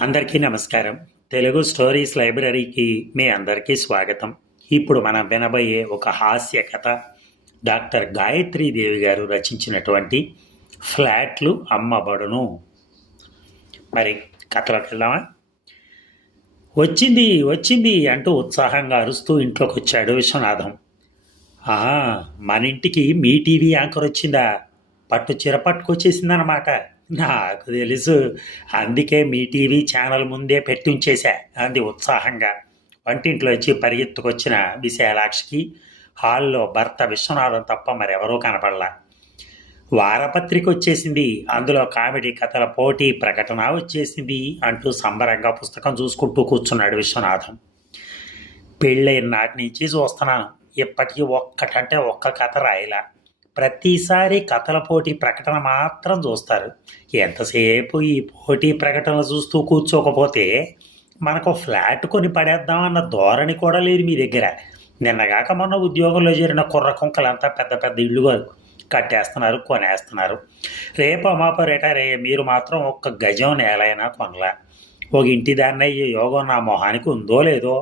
అందరికీ నమస్కారం. తెలుగు స్టోరీస్ లైబ్రరీకి మీ అందరికీ స్వాగతం. ఇప్పుడు మనం వినబోయే ఒక హాస్య కథ డాక్టర్ గాయత్రీ దేవి గారు రచించినటువంటి ఫ్లాట్లు అమ్మబడును. మరి కథలోకి వెళ్దామా? వచ్చింది వచ్చింది అంటూ ఉత్సాహంగా అరుస్తూ ఇంట్లోకి వచ్చాడు విశ్వనాథం. ఆహా మన ఇంటికి మీ టీవీ యాంకర్ వచ్చిందా? పట్టు చీర పట్టుకొచ్చేసిందనమాట నాకు తెలుసు. అందుకే మీ టీవీ ఛానల్ ముందే పెట్టించేశా. అంది ఉత్సాహంగా. వంటింట్లోంచి పరిగెత్తుకొచ్చిన విశాలాక్షికి హాల్లో భర్త విశ్వనాథం తప్ప మరెవరూ కనపడలా. వారపత్రిక వచ్చేసింది అందులో కామెడీ కథల పోటీ ప్రకటన వచ్చేసింది అంటూ సంబరంగా పుస్తకం చూసుకుంటూ కూర్చున్నాడు విశ్వనాథం. పెళ్ళైన నాటి నుంచి చూస్తున్నాను. ఇప్పటికీ ఒక్కటంటే ఒక్క కథ రాయలా. ప్రతిసారి కథల పోటీ ప్రకటన మాత్రం చూస్తారు. ఎంతసేపు ఈ పోటీ ప్రకటనలు చూస్తూ కూర్చోకపోతే మనకు ఫ్లాట్ కొని పడేద్దాం అన్న ధోరణి కూడా లేదు మీ దగ్గర. నిన్నగాక మొన్న ఉద్యోగంలో చేరిన కుర్ర కుంకలంతా పెద్ద పెద్ద ఇళ్ళు కట్టేస్తున్నారు కొనేస్తున్నారు. రేపు మాప రిటైర్ అయ్యే మీరు మాత్రం ఒక్క గజం నేలైనా కొనలా. ఒక ఇంటి దాన్ని అయ్యే యోగం నా మొహానికి ఉందో లేదో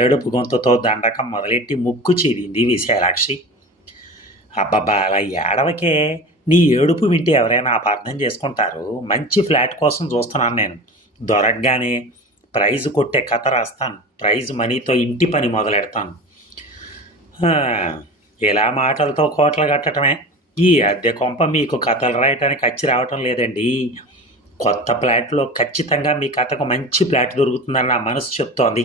ఏడుపు గొంతుతో దండకం మొదలెట్టి ముక్కు చీదింది విశాలాక్షి. అబ్బబ్బా అలా ఏడవకే నీ ఏడుపు వింటే ఎవరైనా అపార్థం చేసుకుంటారు. మంచి ఫ్లాట్ కోసం చూస్తున్నాను నేను. దొరకగానే ప్రైజ్ కొట్టే కథ రాస్తాను. ప్రైజ్ మనీతో ఇంటి పని మొదలెడతాను. ఇలా మాటలతో కోట్లు కట్టడమే ఈ అద్దె కొంప మీకు కథలు రాయటానికి వచ్చి రావటం లేదండి. కొత్త ఫ్లాట్లో ఖచ్చితంగా మీ కథకు మంచి ఫ్లాట్ దొరుకుతుందని నా మనసు చెప్తోంది.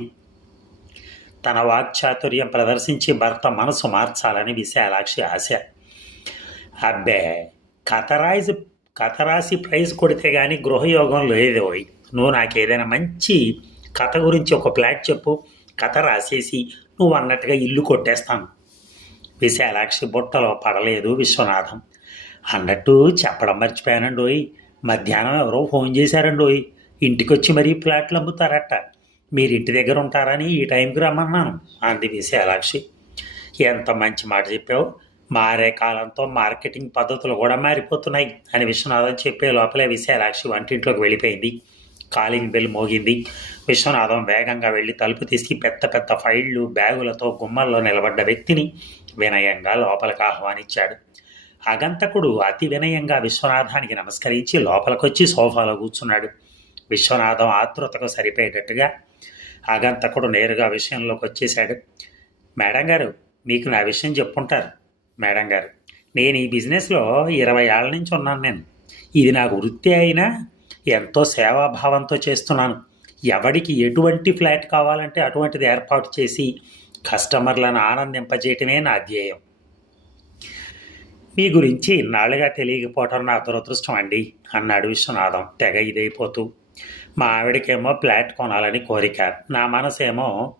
తన వాక్చాతుర్యం ప్రదర్శించి భర్త మనసు మార్చాలని విశాలాక్షి ఆశ. అబ్బే కథ రాసి కథ రాసి ప్రైజ్ కొడితే కానీ గృహయోగం లేదు ఓయ్. నువ్వు నాకేదైనా మంచి కథ గురించి ఒక ప్లాట్ చెప్పు కథ రాసేసి నువ్వు అన్నట్టుగా ఇల్లు కొట్టేస్తాను. విశాలాక్షి బుట్టలో పడలేదు విశ్వనాథం. అన్నట్టు చెప్పడం మర్చిపోయానండి మధ్యాహ్నం ఎవరో ఫోన్ చేశారండి ఓయ్ ఇంటికి వచ్చి మరీ ప్లాట్లు అమ్ముతారట. మీరు ఇంటి దగ్గర ఉంటారని ఈ టైంకి రమ్మన్నాను అంది విశాలాక్షి ఎంత మంచి మాట చెప్పావు. మారే కాలంతో మార్కెటింగ్ పద్ధతులు కూడా మారిపోతున్నాయి అని విశ్వనాథం చెప్పే లోపలే విశాలాక్షి వంటింట్లోకి వెళ్ళిపోయింది. కాలింగ్ బెల్ మోగింది. విశ్వనాథం వేగంగా వెళ్ళి తలుపు తీసి పెద్ద పెద్ద ఫైళ్ళు బ్యాగులతో గుమ్మల్లో నిలబడ్డ వ్యక్తిని వినయంగా లోపలికి ఆహ్వానించాడు. అగంతకుడు అతి వినయంగా విశ్వనాథానికి నమస్కరించి లోపలికొచ్చి సోఫాలో కూర్చున్నాడు. విశ్వనాథం ఆతృతకు సరిపోయేటట్టుగా ఆగంతకుడు నేరుగా విషయంలోకి వచ్చేశాడు. మేడం గారు మీకు నా విషయం చెప్పుంటారు. మేడం గారు నేను ఈ బిజినెస్లో ఇరవై ఏళ్ళ నుంచి ఉన్నాను నేను. ఇది నాకు వృత్తి అయినా ఎంతో సేవాభావంతో చేస్తున్నాను. ఎవడికి ఎటువంటి ఫ్లాట్ కావాలంటే అటువంటిది ఏర్పాటు చేసి కస్టమర్లను ఆనందింపజేయటమే నా ధ్యేయం. మీ గురించి ఇన్నాళ్ళుగా తెలియకపోవటం నా దురదృష్టం అండి అన్నాడు విశ్వనాథం తెగ ఇదైపోతూ. మా ఆవిడకేమో ఫ్లాట్ కొనాలని కోరిక. నా మనసేమో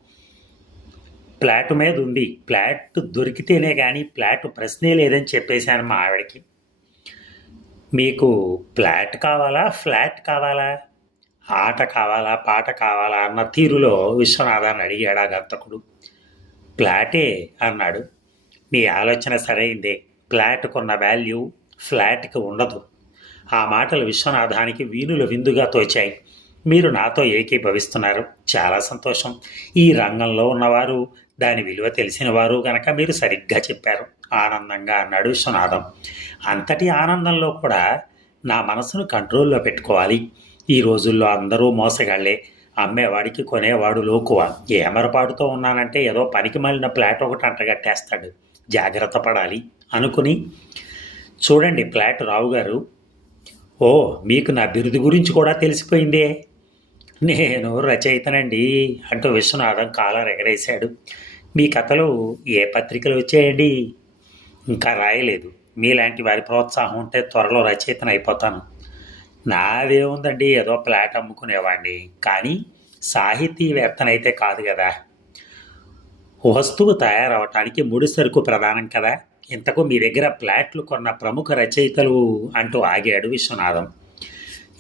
ఫ్లాట్ మీద ఉంది ఫ్లాట్ దొరికితేనే కానీ ఫ్లాట్ ప్రశ్నే లేదని చెప్పేశాను మా ఆవిడకి. మీకు ఫ్లాట్ కావాలా? ఫ్లాట్ కావాలా? ఆట కావాలా? పాట కావాలా? అన్న తీరులో విశ్వనాథాన్ని అడిగాడు గంతకుడు. ఫ్లాటే అన్నాడు. మీ ఆలోచన సరైందే. ఫ్లాట్కున్న వాల్యూ ఫ్లాట్కి ఉండదు. ఆ మాటలు విశ్వనాథానికి వీణుల విందుగా తోచాయి. మీరు నాతో ఏకీభవిస్తున్నారు. చాలా సంతోషం. ఈ రంగంలో ఉన్నవారు దాని విలువ తెలిసిన వారు గనక మీరు సరిగ్గా చెప్పారు. ఆనందంగా అన్నాడు విశ్వనాథం. అంతటి ఆనందంలో కూడా నా మనసును కంట్రోల్లో పెట్టుకోవాలి. ఈ రోజుల్లో అందరూ మోసగాళ్ళే. అమ్మేవాడికి కొనేవాడు లోకువ. ఏమరపాటుతో ఉన్నానంటే ఏదో పనికి మాలిన ప్లాట్ ఒకటి అంటగట్టేస్తాడు. జాగ్రత్త పడాలి అనుకుని. చూడండి ప్లాట్ రావు గారు ఓ మీకు నా బిరుదు గురించి కూడా తెలిసిపోయిందే. నేను రచయితనండి. అంటూ విశ్వనాథం కాలర్ ఎగరేశాడు మీ కథలు ఏ పత్రికలు వచ్చాయండి? ఇంకా రాయలేదు. మీలాంటి వారి ప్రోత్సాహం ఉంటే త్వరలో రచయితను అయిపోతాను. నాదేముందండి ఏదో ప్లాట్ అమ్ముకునేవాడిని కానీ సాహితీవేత్తనైతే కాదు కదా. వస్తువు తయారవటానికి ముడి సరుకు ప్రధానం కదా. ఇంతకు మీ దగ్గర ప్లాట్లు కొన్న ప్రముఖ రచయితలు అంటూ ఆగాడు విశ్వనాథం.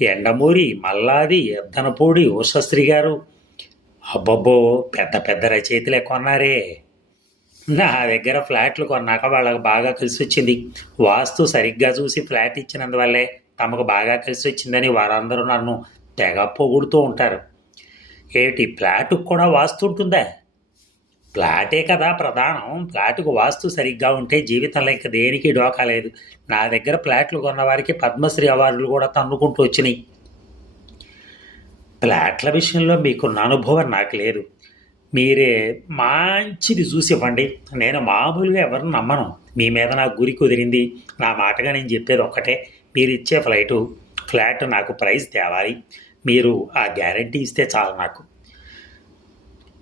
ఎండమూరి మల్లాది ఎద్దనపూడి ఉషశ్రీ గారు అబ్బబ్బో పెద్ద పెద్ద రచయితలే కొన్నారే. నా దగ్గర ఫ్లాట్లు కొన్నాక వాళ్ళకి బాగా కలిసి వచ్చింది వాస్తు సరిగ్గా చూసి ఫ్లాట్ ఇచ్చినందువల్లే తమకు బాగా కలిసి వచ్చిందని వారందరూ నన్ను తెగ పొగుడుతూ ఉంటారు. ఏమిటి ఫ్లాట్కి కూడా వాస్తు ఉంటుందా? ఫ్లాటే కదా ప్రధానం. ఫ్లాట్కు వాస్తు సరిగ్గా ఉంటే జీవితంలో ఇంకా దేనికి డోకా లేదు. నా దగ్గర ఫ్లాట్లు కొన్న వారికి పద్మశ్రీ అవార్డులు కూడా తన్నుకుంటూ వచ్చినాయి. ఫ్లాట్ల విషయంలో మీకున్న అనుభవం నాకు లేదు. మీరే మంచిది చూసి ఇవ్వండి నేను మామూలుగా ఎవరిని నమ్మను. మీ మీద నాకు గురి కుదిరింది. నా మాటగా నేను చెప్పేది ఒక్కటే. మీరు ఇచ్చే ఫ్లైటు ఫ్లాట్ నాకు ప్రైస్ తేవాలి. మీరు ఆ గ్యారంటీ ఇస్తే చాలు నాకు.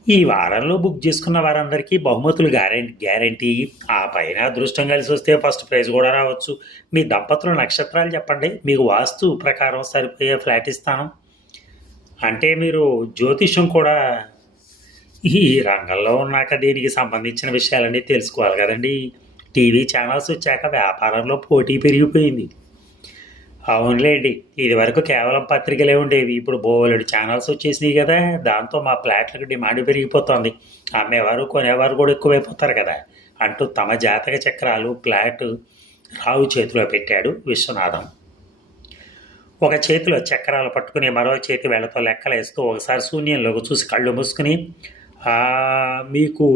ఈ వారంలో బుక్ చేసుకున్న వారందరికీ బహుమతులు గ్యారెంటీ గ్యారంటీ. ఆ పైన అదృష్టం కలిసి వస్తే ఫస్ట్ ప్రైజ్ కూడా రావచ్చు. మీ దంపతుల నక్షత్రాలు చెప్పండి. మీకు వాస్తు ప్రకారం సరిపోయే ఫ్లాట్ ఇస్తాను. అంటే మీరు జ్యోతిష్యం కూడా ఈ రంగంలో ఉన్నాక దీనికి సంబంధించిన విషయాలన్నీ తెలుసుకోవాలి కదండి. టీవీ ఛానల్స్ వచ్చాక వ్యాపారంలో పోటీ పెరిగిపోయింది. అవునులేండి. ఇది వరకు కేవలం పత్రికలే ఉండేవి. ఇప్పుడు బోలెడు ఛానల్స్ వచ్చేసినాయి కదా. దాంతో మా ప్లాట్లకు డిమాండ్ పెరిగిపోతుంది. అమ్మేవారు కొనేవారు కూడా ఎక్కువైపోతారు కదా. అంటూ తమ జాతక చక్రాలు ప్లాట్ రావు చేతిలో పెట్టాడు విశ్వనాథం. ఒక చేతిలో చక్రాలు పట్టుకుని మరో చేతి వేళ్ళతో లెక్కలేస్తూ ఒకసారి శూన్యంలోకి చూసి కళ్ళు మూసుకుని మీకు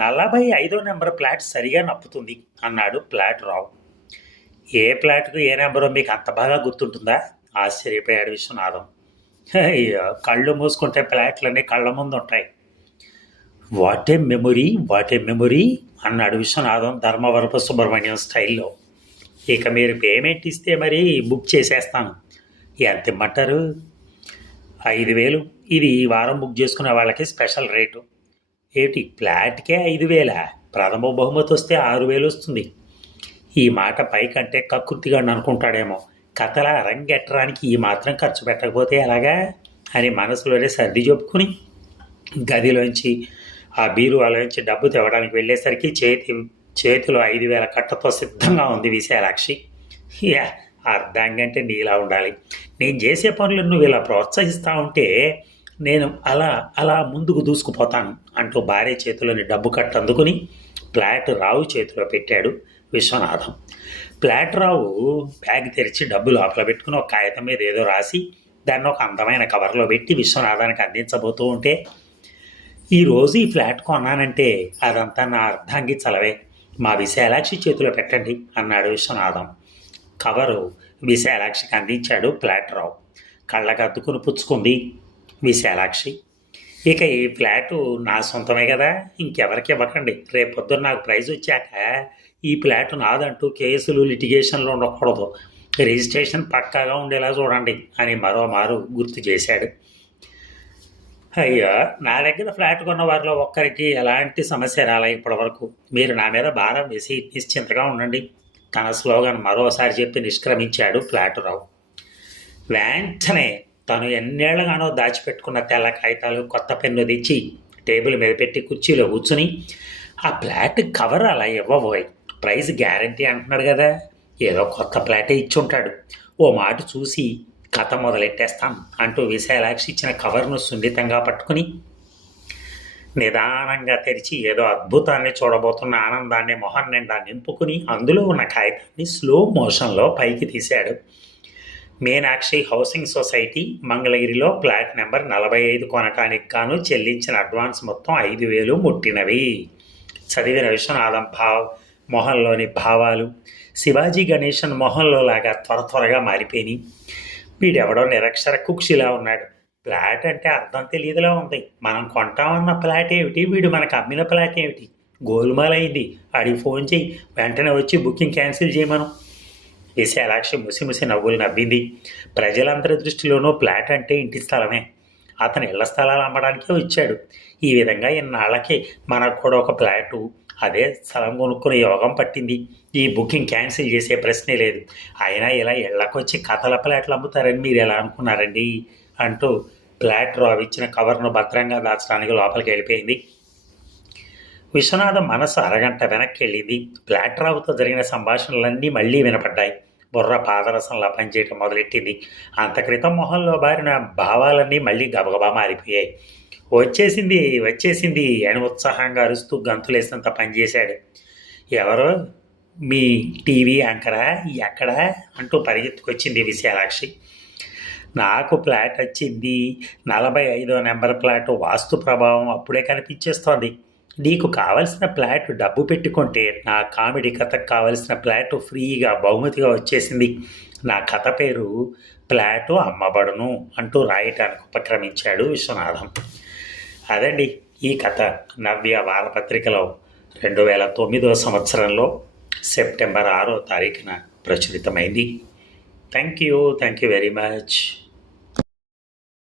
నలభై ఐదో నెంబర్ ప్లాట్ సరిగా నప్పుతుంది అన్నాడు ప్లాట్ రావు. ఏ ఫ్లాట్కు ఏ నెంబరో మీకు అంత బాగా గుర్తుంటుందా? ఆశ్చర్యపోయాడు విశ్వనాథం. కళ్ళు మూసుకుంటే ఫ్లాట్లన్నీ కళ్ళ ముందు ఉంటాయి what a memory what a memory అన్నాడు విశ్వనాథం ధర్మవరపు సుబ్రహ్మణ్యం స్టైల్లో. ఇక మీరు పేమెంట్ ఇస్తే మరి బుక్ చేసేస్తాను. ఎంత ఇమ్మంటారు? ఐదు వేలు. ఇది ఈ వారం బుక్ చేసుకునే వాళ్ళకి స్పెషల్ రేటు. ఏమిటి ఫ్లాట్కే ఐదు వేల? ప్రథమ బహుమతి వస్తే ఆరు వేలు వస్తుంది. ఈ మాట పైకంటే కక్కుర్తిగా అనుకుంటాడేమో కథల అరంగెట్టడానికి ఈ మాత్రం ఖర్చు పెట్టకపోతే ఎలాగా? అని మనసులోనే సర్ది చెప్పుకుని గదిలోంచి ఆ బీరువాలోంచి డబ్బు తేవడానికి వెళ్ళేసరికి చేతి చేతిలో ఐదు వేల కట్టతో సిద్ధంగా ఉంది విశాలాక్షి. యా అర్ధాంగంటే నీలా ఉండాలి. నేను చేసే పనులు నువ్వు ఇలా ప్రోత్సహిస్తూ ఉంటే నేను అలా అలా ముందుకు దూసుకుపోతాను అంటూ భార్య చేతిలోని డబ్బు కట్ట అందుకుని ప్లాట్ రావు చేతిలో పెట్టాడు. విశ్వనాథం. ప్లాట్ రావు బ్యాగ్ తెరిచి డబ్బు లోపల పెట్టుకుని ఒక కాగితం మీద ఏదో రాసి దాన్ని ఒక అందమైన కవర్లో పెట్టి విశ్వనాథానికి అందించబోతూ ఉంటే ఈరోజు ఈ ఫ్లాట్ కొన్నానంటే అదంతా నా అర్థానికి చలవే. మా విశాలాక్షి చేతిలో పెట్టండి అన్నాడు విశ్వనాథం. కవరు విశాలాక్షికి అందించాడు ప్లాట్రావు. రావు పుచ్చుకుంది విశాలాక్షి. ఇక ఈ ఫ్లాటు నా సొంతమే కదా ఇంకెవరికి ఇవ్వకండి. రేపొద్దున నాకు ప్రైజ్ వచ్చాక ఈ ఫ్లాట్ నాదంటూ కేసులు లిటిగేషన్లు ఉండకూడదు. రిజిస్ట్రేషన్ పక్కాగా ఉండేలా చూడండి అని మరో మారు గుర్తు చేశాడు. అయ్యో నా దగ్గర ఫ్లాట్ కొన్న వారిలో ఒక్కరికి ఎలాంటి సమస్య రాలే ఇప్పటివరకు. మీరు నా మీద భారం వేసి నిశ్చింతగా ఉండండి. తన స్లోగన్ మరోసారి చెప్పి నిష్క్రమించాడు ఫ్లాట్ రావు. వెంటనే తను ఎన్నేళ్ళగానో దాచిపెట్టుకున్న తెల్ల కాగితాలు కొత్త పెన్ను తెచ్చి టేబుల్ మీద పెట్టి కుర్చీలో కూర్చుని ఆ ఫ్లాట్ కవర్ అలా ఇవ్వబోయ్ ప్రైస్ గ్యారంటీ అంటున్నాడు కదా ఏదో కొత్త ఫ్లాటే ఇచ్చి ఉంటాడు ఓ మాట చూసి కథ మొదలెట్టేస్తాం అంటూ విశాలాక్షి ఇచ్చిన కవర్ను సున్నితంగా పట్టుకుని నిదానంగా తెరిచి ఏదో అద్భుతాన్ని చూడబోతున్న ఆనందాన్ని మొహం నిండా నింపుకుని అందులో ఉన్న కాగితాన్ని స్లో మోషన్లో పైకి తీశాడు. మీనాక్షి హౌసింగ్ సొసైటీ మంగళగిరిలో ఫ్లాట్ నెంబర్ నలభై ఐదు కొనటానికి గాను చెల్లించిన అడ్వాన్స్ మొత్తం ఐదు వేలు ముట్టినవి. చదివిన విశ్వనాథం భావ్ మొహంలోని భావాలు శివాజీ గణేశన్ మొహంలో లాగా త్వర త్వరగా మారిపోయినాయి వీడెవడో నిరక్షర కుక్షిలా ఉన్నాడు. ఫ్లాట్ అంటే అర్థం తెలియదులా ఉంది. మనం కొంటామన్న ఫ్లాట్ ఏమిటి? వీడు మనకు అమ్మిన ఫ్లాట్ ఏమిటి? గోల్మాలైంది అడిగి ఫోన్ చేయి వెంటనే వచ్చి బుకింగ్ క్యాన్సిల్ చేయమను విశాలాక్షి ముసిముసి నవ్వులు నవ్వింది. ప్రజలందరి దృష్టిలోనూ ఫ్లాట్ అంటే ఇంటి స్థలమే. అతను ఇళ్ళ స్థలాలు అమ్మడానికే వచ్చాడు. ఈ విధంగా ఇన్నాళ్ళకి మనకు కూడా ఒక ఫ్లాటు అదే స్థలం కొనుక్కునే యోగం పట్టింది. ఈ బుకింగ్ క్యాన్సిల్ చేసే ప్రశ్నే లేదు. అయినా ఇలా ఇళ్ళకొచ్చి కథల ప్లాట్లు అమ్ముతారని మీరు ఎలా అనుకున్నారండి? అంటూ ఫ్లాట్ రావిచ్చిన కవర్ను భద్రంగా దాచడానికి లోపలికి వెళ్ళిపోయింది. విశ్వనాథం మనసు అరగంట వెనక్కి వెళ్ళింది. ఫ్లాట్ రావుతో జరిగిన సంభాషణలన్నీ మళ్ళీ వినపడ్డాయి. బుర్ర పాదరసంలా పనిచేయటం మొదలెట్టింది. అంత క్రితం మొహంలో బారిన భావాలన్నీ మళ్ళీ గబగబా మారిపోయాయి. వచ్చేసింది వచ్చేసింది అని ఉత్సాహంగా అరుస్తూ గంతులేసినంత పనిచేశాడు. ఎవరో? మీ టీవీ యాంకరా? ఎక్కడా? అంటూ పరిగెత్తుకొచ్చింది విశాలాక్షి. నాకు ఫ్లాట్ వచ్చింది. నలభై ఐదో నెంబర్ ప్లాట్ వాస్తు ప్రభావం అప్పుడే కనిపించేస్తోంది. నీకు కావలసిన ఫ్లాట్ డబ్బు పెట్టుకుంటే నా కామెడీ కథకు కావలసిన ఫ్లాట్ ఫ్రీగా బహుమతిగా వచ్చేసింది. నా కథ పేరు ఫ్లాటు అమ్మబడును అంటూ రాయటానికి ఉపక్రమించాడు విశ్వనాథం. అదండి ఈ కథ. నవ్య వారపత్రికలో రెండు వేల తొమ్మిదో సంవత్సరంలో సెప్టెంబర్ ఆరో తారీఖున ప్రచురితమైంది. Thank you thank you very much.